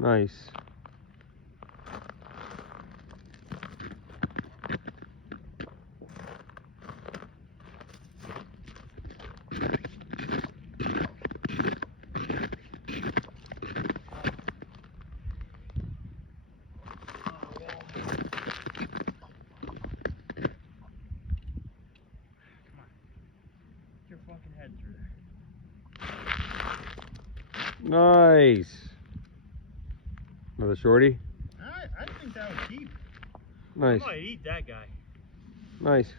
Nice. Your fucking head through there. Nice. Another shorty? I think that was deep. Nice. I might eat that guy. Nice.